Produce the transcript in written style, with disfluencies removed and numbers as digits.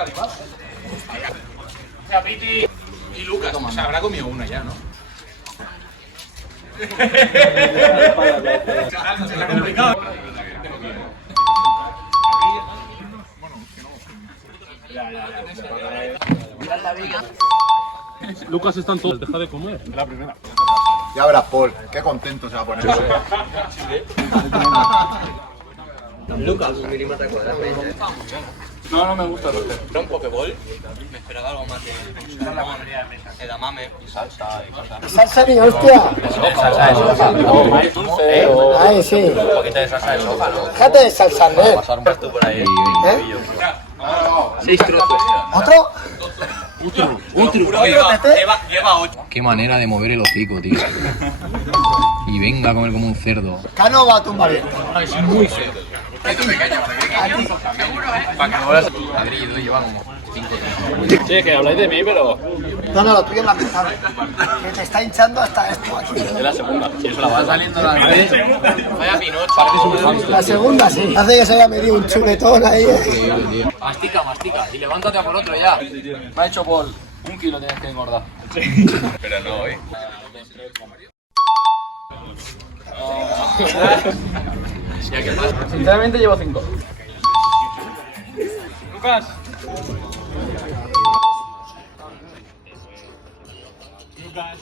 O sea, Piti y Lucas, o sea, habrá comido una ya, ¿no? Se le ha complicado. Lucas están todos, deja de comer. La primera. Ya verás, Paul, qué contento se va a poner. Lucas, un milímetro de cuadrado. No me gusta el hotel. Era un pokeball. Me esperaba algo más de edamame y salsa y cosas. ¡Salsa ni hostia! Salsa de soja. Dulce. Ay, sí. Un poquito de salsa de soja, ¿no? Déjate de salsa, ¿no? Pasar un resto por ahí. ¿Eh? 6 trozos. ¿Otro? Lleva 8. Qué manera de mover el hocico, tío. Y venga a comer como un cerdo. Cano va a tumbar bien. Es muy feo. Esto pequeño, para que no veas. Ladrillo, lleva como 5 trozos. Sí, que habláis de mí, pero No, lo tuyo es la mitad. Que te está hinchando hasta esto aquí. es la segunda. Si eso la Va vas saliendo la nariz. Vaya Pinocho. Pareces un hámster. La segunda sí. Hace que se haya metido un chuletón ahí. Mastica, mastica. Y levántate a por otro ya. Me ha hecho Paul. 1 kilo tienes que engordar. Pero no hoy. ¿Qué pasa? Sinceramente llevo 5. Lucas. Lucas.